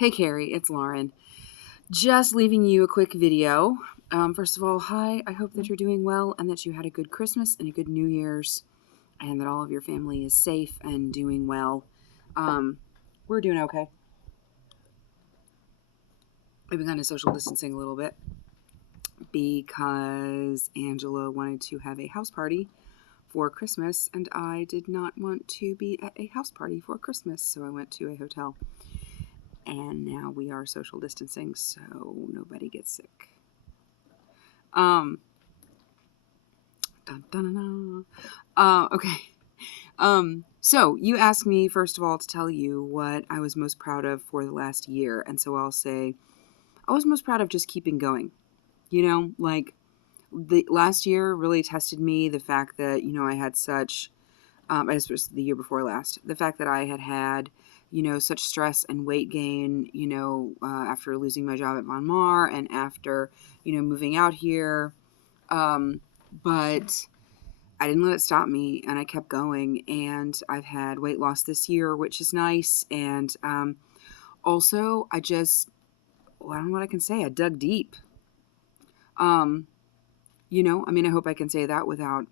Hey Carrie, it's Lauren. Just leaving you a quick video. First of all, hi. I hope that you're doing well and that you had a good Christmas and a good New Year's and that all of your family is safe and doing well. We're doing okay. We've been kind of social distancing a little bit because Angela wanted to have a house party for Christmas and I did not want to be at a house party for Christmas, so I went to a hotel. And now we are social distancing so nobody gets sick. Dun, dun, dun, dun. Okay. So you asked me, first of all, to tell you what I was most proud of for the last year. And so I'll say I was most proud of just keeping going. Like the last year really tested me. The fact that, I had such, I guess it was the year before last, the fact that I had, such stress and weight gain, after losing my job at Von Maur and after, moving out here. But I didn't let it stop me and I kept going, and I've had weight loss this year, which is nice. And, also I don't know what I can say. I dug deep. I hope I can say that without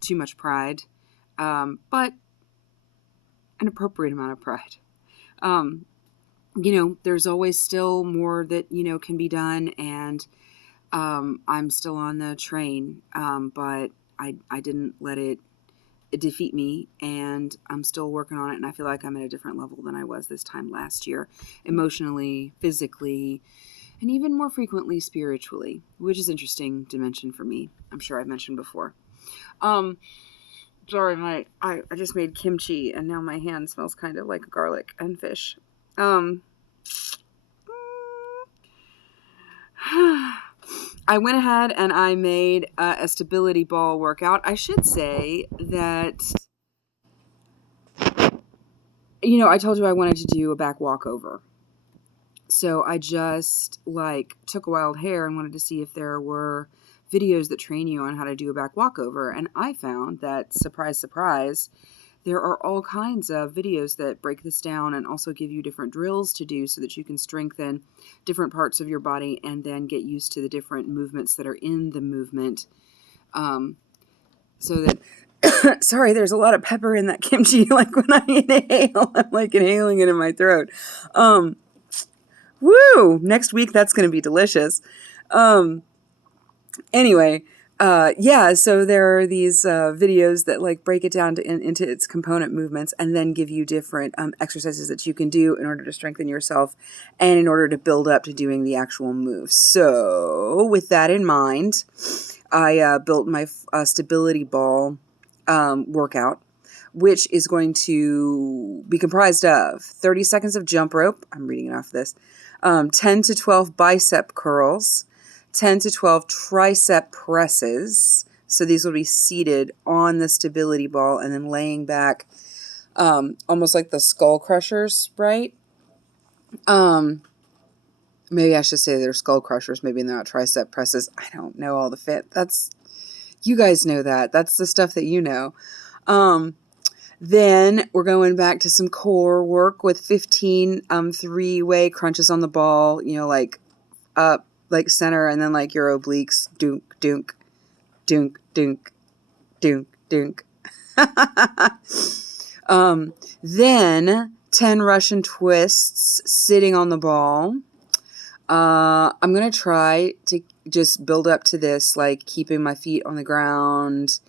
too much pride. But an appropriate amount of pride. There's always still more that, can be done, and I'm still on the train, but I didn't let it defeat me, and I'm still working on it, and I feel like I'm at a different level than I was this time last year, emotionally, physically, and even more frequently spiritually, which is an interesting dimension for me. I'm sure I've mentioned before. Sorry, I just made kimchi, and now my hand smells kind of like garlic and fish. I went ahead and I made a stability ball workout. I should say that, I told you I wanted to do a back walkover. So I just took a wild hair and wanted to see if there were videos that train you on how to do a back walkover. And I found that, surprise, surprise, there are all kinds of videos that break this down and also give you different drills to do so that you can strengthen different parts of your body and then get used to the different movements that are in the movement. So that, sorry, there's a lot of pepper in that kimchi. Like when I inhale, I'm like inhaling it in my throat. Woo! Next week, that's going to be delicious. Anyway, so there are these videos that break it down into its component movements and then give you different exercises that you can do in order to strengthen yourself and in order to build up to doing the actual move. So with that in mind, I built my stability ball workout, which is going to be comprised of 30 seconds of jump rope. I'm reading it off this. 10 to 12 bicep curls, 10 to 12 tricep presses. So these will be seated on the stability ball and then laying back, almost like the skull crushers, right? Maybe I should say they're skull crushers. Maybe they're not tricep presses. I don't know all the fit. You guys know that. That's the stuff that you know. Then we're going back to some core work with 15 three-way crunches on the ball, up, center, and then your obliques. Dunk, dunk, dunk, dunk, dunk, dunk. Then 10 Russian twists sitting on the ball. I'm going to try to just build up to this, keeping my feet on the ground,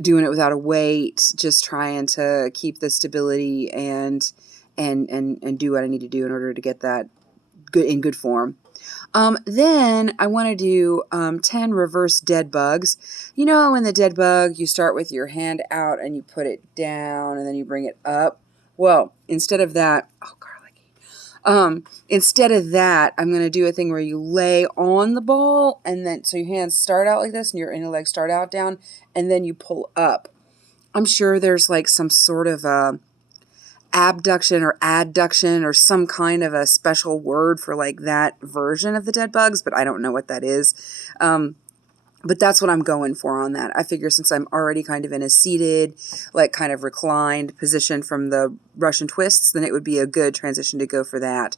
doing it without a weight, just trying to keep the stability and do what I need to do in order to get that good form. Then I want to do 10 reverse dead bugs. You know, in the dead bug, you start with your hand out and you put it down and then you bring it up. Well, instead of that, instead of that, I'm going to do a thing where you lay on the ball and then, so your hands start out like this and your inner legs start out down and then you pull up. I'm sure there's some sort of abduction or adduction or some kind of a special word for that version of the dead bugs, but I don't know what that is. But that's what I'm going for on that. I figure since I'm already kind of in a seated, like kind of reclined position from the Russian twists, then it would be a good transition to go for that.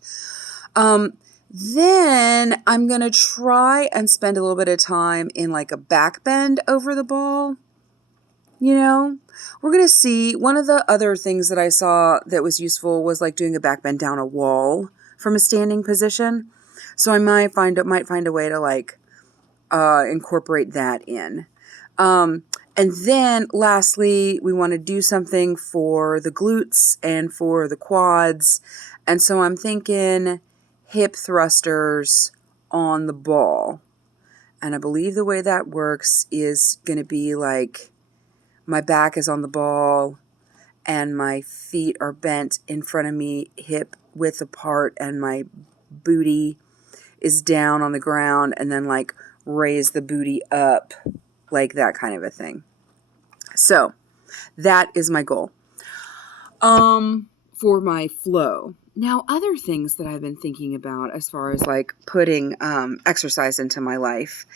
Then I'm going to try and spend a little bit of time in like a back bend over the ball. You know, we're going to see. One of the other things that I saw that was useful was like doing a back bend down a wall from a standing position. So I might find a way to like incorporate that in. And then lastly, we want to do something for the glutes and for the quads. And so I'm thinking hip thrusters on the ball. And I believe the way that works is going to be like my back is on the ball and my feet are bent in front of me, hip width apart, and my booty is down on the ground, and then like raise the booty up, like that kind of a thing. So that is my goal for my flow. Now, other things that I've been thinking about as far as like putting exercise into my life.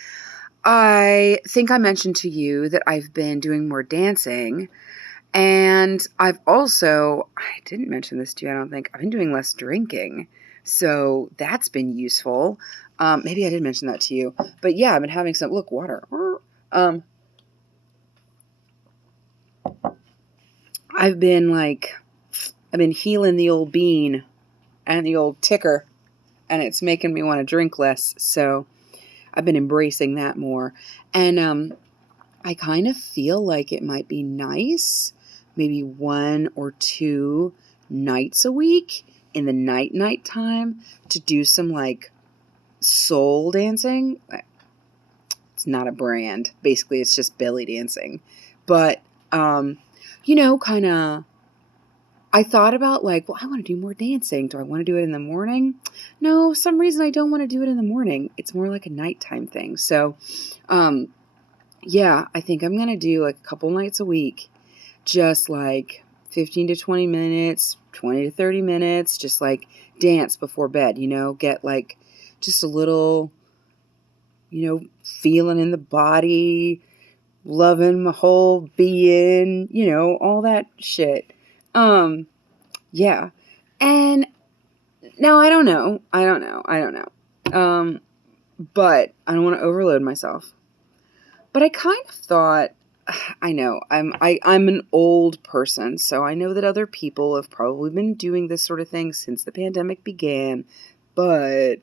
I think I mentioned to you that I've been doing more dancing, and I didn't mention this to you, I don't think, I've been doing less drinking. So that's been useful. Maybe I did mention that to you, but yeah, I've been having some, look, water. I've been healing the old bean and the old ticker, and it's making me want to drink less. So I've been embracing that more. And I kind of feel like it might be nice, maybe 1 or 2 nights a week in the night time to do some like soul dancing. It's not a brand. Basically, it's just belly dancing. But, kind of, I thought about like, well, I want to do more dancing. Do I want to do it in the morning? No, some reason I don't want to do it in the morning. It's more like a nighttime thing. So, yeah, I think I'm going to do like a couple nights a week, just like 15 to 20 minutes, 20 to 30 minutes, just like dance before bed, get like just a little, feeling in the body, loving my whole being, all that shit. Yeah. And now I don't know. But I don't want to overload myself. But I kind of thought, I know, I'm an old person, so I know that other people have probably been doing this sort of thing since the pandemic began. But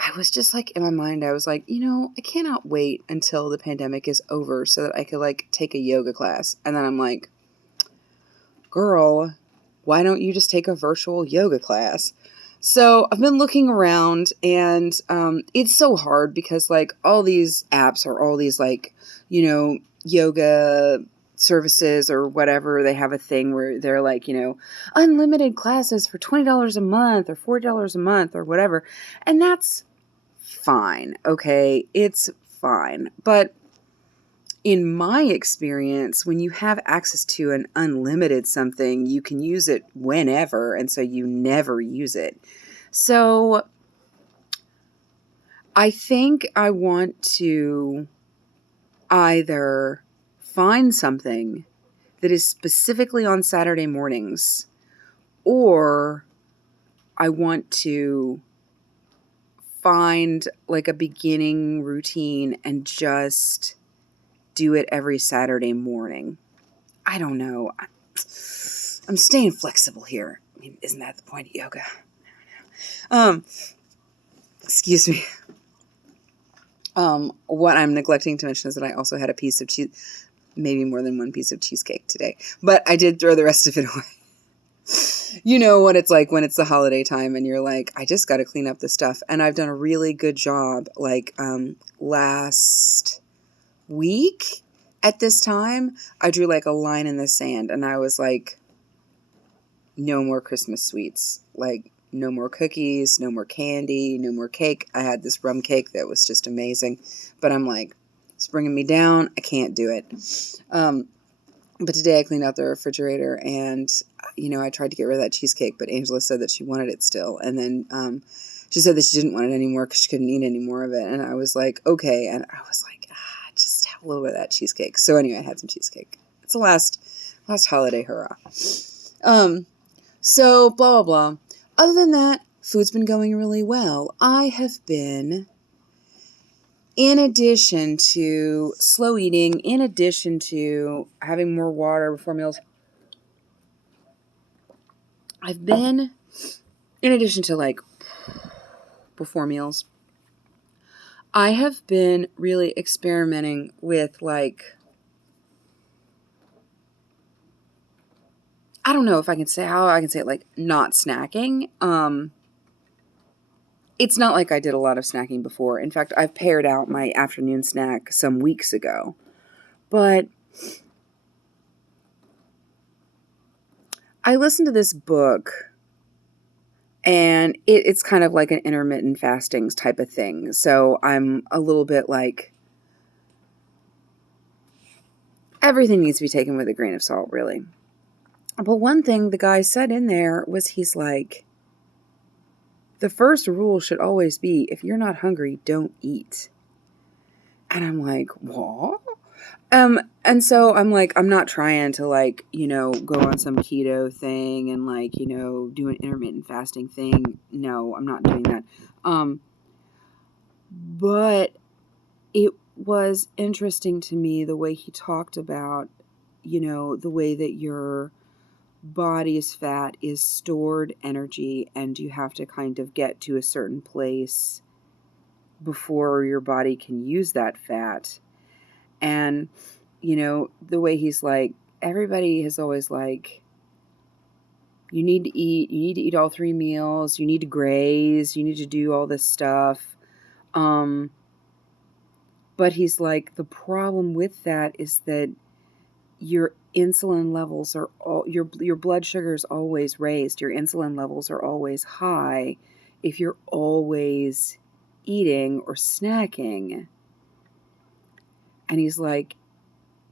I was just like, in my mind, I was like, I cannot wait until the pandemic is over so that I could like take a yoga class. And then I'm like, girl, why don't you just take a virtual yoga class? So I've been looking around, and it's so hard because like all these apps or all these like, yoga services or whatever, they have a thing where they're like, unlimited classes for $20 a month or $40 a month or whatever. And that's fine. Okay. It's fine. But in my experience, when you have access to an unlimited something, you can use it whenever, and so you never use it. So I think I want to either find something that is specifically on Saturday mornings, or I want to find like a beginning routine and just do it every Saturday morning. I don't know. I'm staying flexible here. I mean, isn't that the point of yoga? Excuse me. What I'm neglecting to mention is that I also had a piece of cheese, maybe more than one piece of cheesecake today, but I did throw the rest of it away. You know what it's like when it's the holiday time and you're like, I just got to clean up the stuff. And I've done a really good job. Like, last week at this time, I drew like a line in the sand and I was like, no more Christmas sweets. Like, no more cookies, no more candy, no more cake. I had this rum cake that was just amazing, but I'm like, it's bringing me down. I can't do it. But today I cleaned out the refrigerator and, I tried to get rid of that cheesecake, but Angela said that she wanted it still. And then She said that she didn't want it anymore because she couldn't eat any more of it. And I was like, okay. And I was like, just have a little bit of that cheesecake. So anyway, I had some cheesecake. It's the last holiday hurrah. So blah, blah, blah. Other than that, food's been going really well. I have been, in addition to slow eating, in addition to having more water before meals, I've been, in addition to like before meals, I have been really experimenting with like, I don't know if I can say how I can say it, like not snacking. It's not like I did a lot of snacking before. In fact, I've pared out my afternoon snack some weeks ago. But I listened to this book, and it's kind of like an intermittent fasting type of thing. So I'm a little bit like, everything needs to be taken with a grain of salt, really. But one thing the guy said in there was, he's like, the first rule should always be, if you're not hungry, don't eat. And I'm like, what? And so I'm like, I'm not trying to like, go on some keto thing and like, do an intermittent fasting thing. No, I'm not doing that. But it was interesting to me the way he talked about, the way that your body's fat is stored energy, and you have to kind of get to a certain place before your body can use that fat. And, the way he's like, everybody has always like, you need to eat all 3 meals, you need to graze, you need to do all this stuff. But he's like, the problem with that is that your insulin levels are your blood sugar is always raised. Your insulin levels are always high if you're always eating or snacking. And he's like,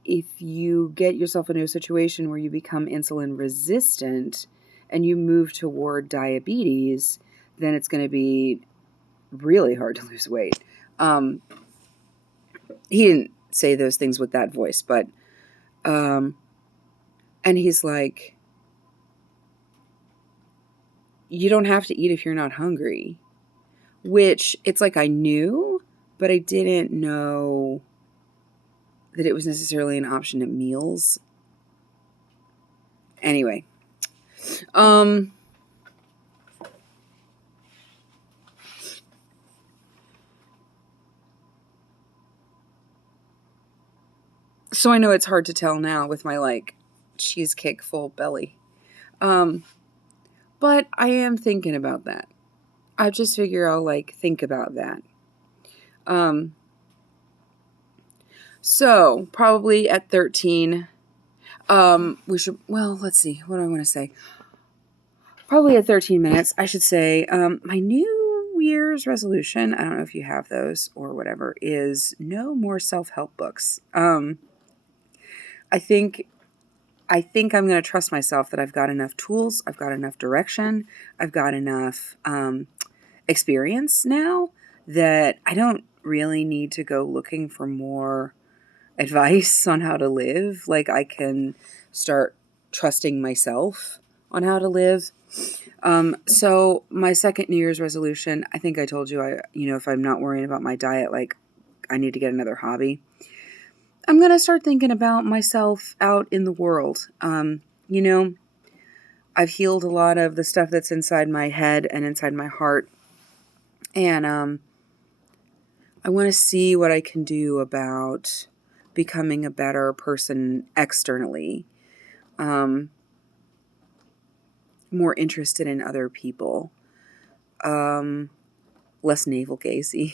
if you get yourself into a situation where you become insulin resistant and you move toward diabetes, then it's going to be really hard to lose weight. He didn't say those things with that voice, but and he's like, you don't have to eat if you're not hungry, which it's like I knew, but I didn't know that it was necessarily an option at meals. Anyway, so I know it's hard to tell now with my like cheesecake full belly. But I am thinking about that. I just figure I'll like think about that. So probably at 13, we should, well, let's see, what do I want to say? Probably at 13 minutes, I should say, my New Year's resolution, I don't know if you have those or whatever, is no more self-help books. I think I'm going to trust myself that I've got enough tools, I've got enough direction, I've got enough experience now that I don't really need to go looking for more advice on how to live. Like, I can start trusting myself on how to live. So my second New Year's resolution, I think I told you, if I'm not worrying about my diet, like I need to get another hobby. I'm going to start thinking about myself out in the world. I've healed a lot of the stuff that's inside my head and inside my heart. And I want to see what I can do about becoming a better person externally. More interested in other people. Less navel-gazing.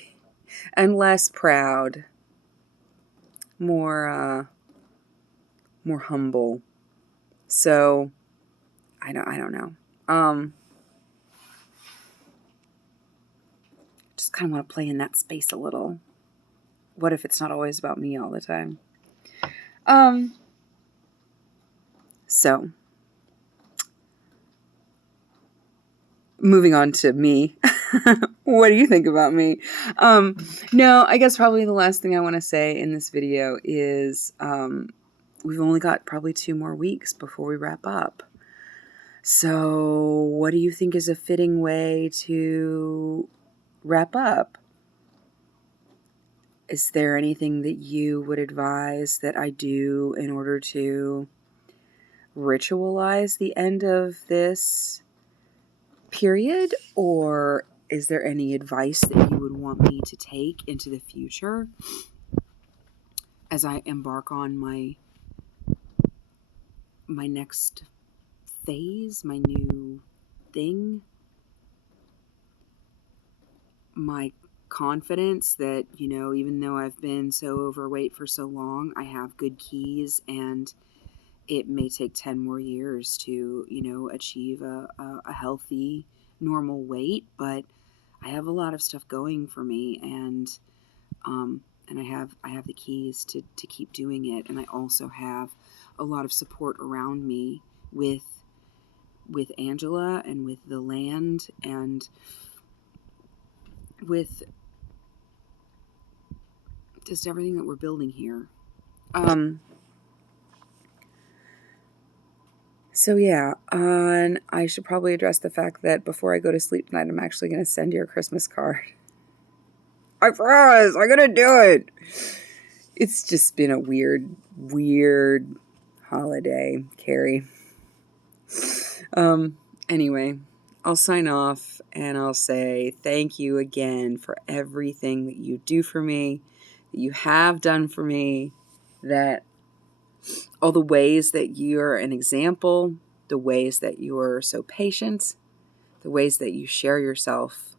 And less proud. More humble. So I don't know. Just kind of want to play in that space a little. What if it's not always about me all the time? So moving on to me. What do you think about me? No, I guess probably the last thing I want to say in this video is we've only got probably 2 more weeks before we wrap up. So what do you think is a fitting way to wrap up? Is there anything that you would advise that I do in order to ritualize the end of this period? Or is there any advice that you would want me to take into the future as I embark on my next phase, my new thing? My confidence that, even though I've been so overweight for so long, I have good keys, and it may take 10 more years to, achieve a healthy, normal weight, but I have a lot of stuff going for me, and I have the keys to keep doing it. And I also have a lot of support around me with Angela and with the land and with just everything that we're building here. So yeah, and I should probably address the fact that before I go to sleep tonight, I'm actually going to send you a Christmas card. I promise, I'm going to do it. It's just been a weird holiday, Carrie. Anyway, I'll sign off and I'll say thank you again for everything that you do for me, that you have done for me, that all the ways that you're an example, the ways that you are so patient, the ways that you share yourself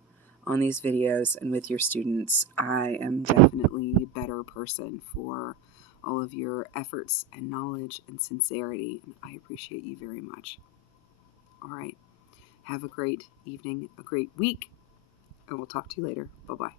on these videos and with your students. I am definitely a better person for all of your efforts and knowledge and sincerity, and I appreciate you very much. All right. Have a great evening, a great week, and we'll talk to you later. Bye-bye.